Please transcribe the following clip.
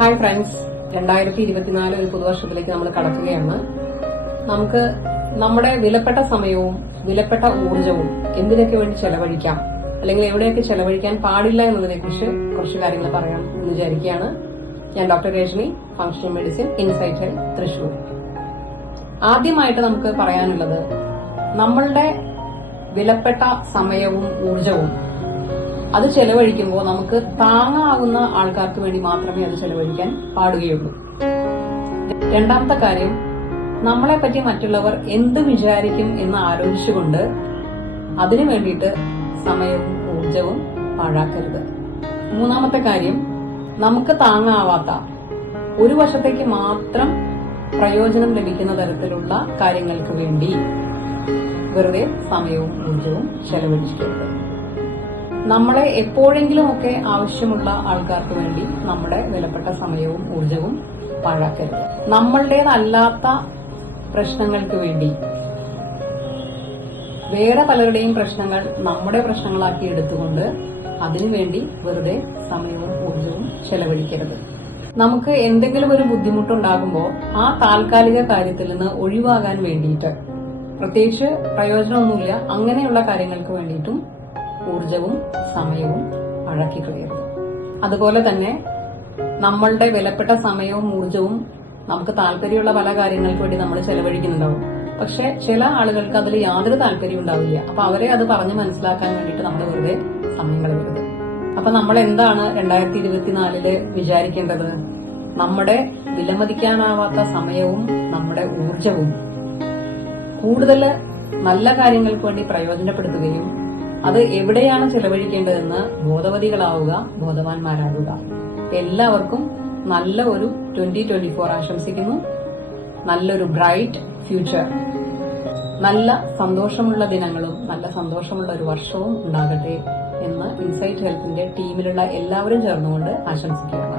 Hi friends, 2024 ഒരു പുതുവർഷത്തിലേക്ക് നമ്മൾ കടക്കുകയാണ്. നമുക്ക് നമ്മുടെ വിലപ്പെട്ട സമയവും വിലപ്പെട്ട ഊർജവും എന്തിനൊക്കെ വേണ്ടി ചെലവഴിക്കാം, അല്ലെങ്കിൽ എവിടെയൊക്കെ ചെലവഴിക്കാൻ പാടില്ല എന്നതിനെക്കുറിച്ച് കുറച്ച് കാര്യങ്ങൾ പറയാൻ വിചാരിക്കുകയാണ്. ഞാൻ doctor Rajani, functional medicine, Insight Health, Thrissur. ആദ്യമായിട്ട് നമുക്ക് പറയാനുള്ളത്, നമ്മളുടെ വിലപ്പെട്ട സമയവും ഊർജവും അത് ചെലവഴിക്കുമ്പോൾ നമുക്ക് താങ്ങാവുന്ന ആൾക്കാർക്ക് വേണ്ടി മാത്രമേ അത് ചെലവഴിക്കാൻ പാടുകയുള്ളൂ. രണ്ടാമത്തെ കാര്യം, നമ്മളെ പറ്റി മറ്റുള്ളവർ എന്ത് വിചാരിക്കും എന്ന് ആലോചിച്ചുകൊണ്ട് അതിനു വേണ്ടിയിട്ട് സമയവും ഊർജവും പാഴാക്കരുത്. മൂന്നാമത്തെ കാര്യം, നമുക്ക് താങ്ങാവാത്ത ഒരു വശത്തേക്ക് മാത്രം പ്രയോജനം ലഭിക്കുന്ന തരത്തിലുള്ള കാര്യങ്ങൾക്ക് വേണ്ടി വെറുതെ സമയവും ഊർജവും ചെലവഴിക്കരുത്. നമ്മളെ എപ്പോഴെങ്കിലുമൊക്കെ ആവശ്യമുള്ള ആൾക്കാർക്ക് വേണ്ടി നമ്മുടെ വിലപ്പെട്ട സമയവും ഊർജവും പാഴാക്കരുത്. നമ്മളുടേതല്ലാത്ത പ്രശ്നങ്ങൾക്ക് വേണ്ടി വേറെ പലരുടെയും പ്രശ്നങ്ങൾ നമ്മുടെ പ്രശ്നങ്ങളാക്കി എടുത്തുകൊണ്ട് അതിനുവേണ്ടി വെറുതെ സമയവും ഊർജവും ചെലവഴിക്കരുത്. നമുക്ക് എന്തെങ്കിലും ഒരു ബുദ്ധിമുട്ടുണ്ടാകുമ്പോൾ ആ താൽക്കാലിക കാര്യത്തിൽ നിന്ന് ഒഴിവാകാൻ വേണ്ടിയിട്ട്, പ്രത്യേകിച്ച് പ്രയോജനമൊന്നുമില്ല അങ്ങനെയുള്ള കാര്യങ്ങൾക്ക് വേണ്ടിയിട്ടും ഊർജവും സമയവും പാഴാക്കി കളയരുത്. അതുപോലെ തന്നെ നമ്മളുടെ വിലപ്പെട്ട സമയവും ഊർജവും നമുക്ക് താല്പര്യമുള്ള പല കാര്യങ്ങൾക്ക് വേണ്ടി നമ്മൾ ചെലവഴിക്കുന്നുണ്ടാവും. പക്ഷെ ചില ആളുകൾക്ക് അതിൽ യാതൊരു താല്പര്യം ഉണ്ടാവില്ല. അപ്പൊ അവരെ അത് പറഞ്ഞ് മനസ്സിലാക്കാൻ വേണ്ടിയിട്ട് നമ്മൾ വെറുതെ സമയം കളയരുത്. അപ്പൊ നമ്മൾ എന്താണ് 2024 വിചാരിക്കേണ്ടത്? നമ്മുടെ വിലമതിക്കാനാവാത്ത സമയവും നമ്മുടെ ഊർജവും കൂടുതൽ നല്ല കാര്യങ്ങൾക്ക് വേണ്ടി പ്രയോജനപ്പെടുത്തുകയും അത് എവിടെയാണ് ചെലവഴിക്കേണ്ടതെന്ന് ബോധവതികളാവുക, ബോധവാന്മാരാകുക. എല്ലാവർക്കും നല്ല ഒരു 2024 ആശംസിക്കുന്നു. നല്ലൊരു ബ്രൈറ്റ് ഫ്യൂച്ചർ, നല്ല സന്തോഷമുള്ള ദിനങ്ങളും നല്ല സന്തോഷമുള്ള ഒരു വർഷവും ഉണ്ടാകട്ടെ എന്ന് ഇൻസൈറ്റ് ഹെൽത്തിന്റെ ടീമിലുള്ള എല്ലാവരും ചേർന്നുകൊണ്ട് ആശംസിക്കുകയാണ്.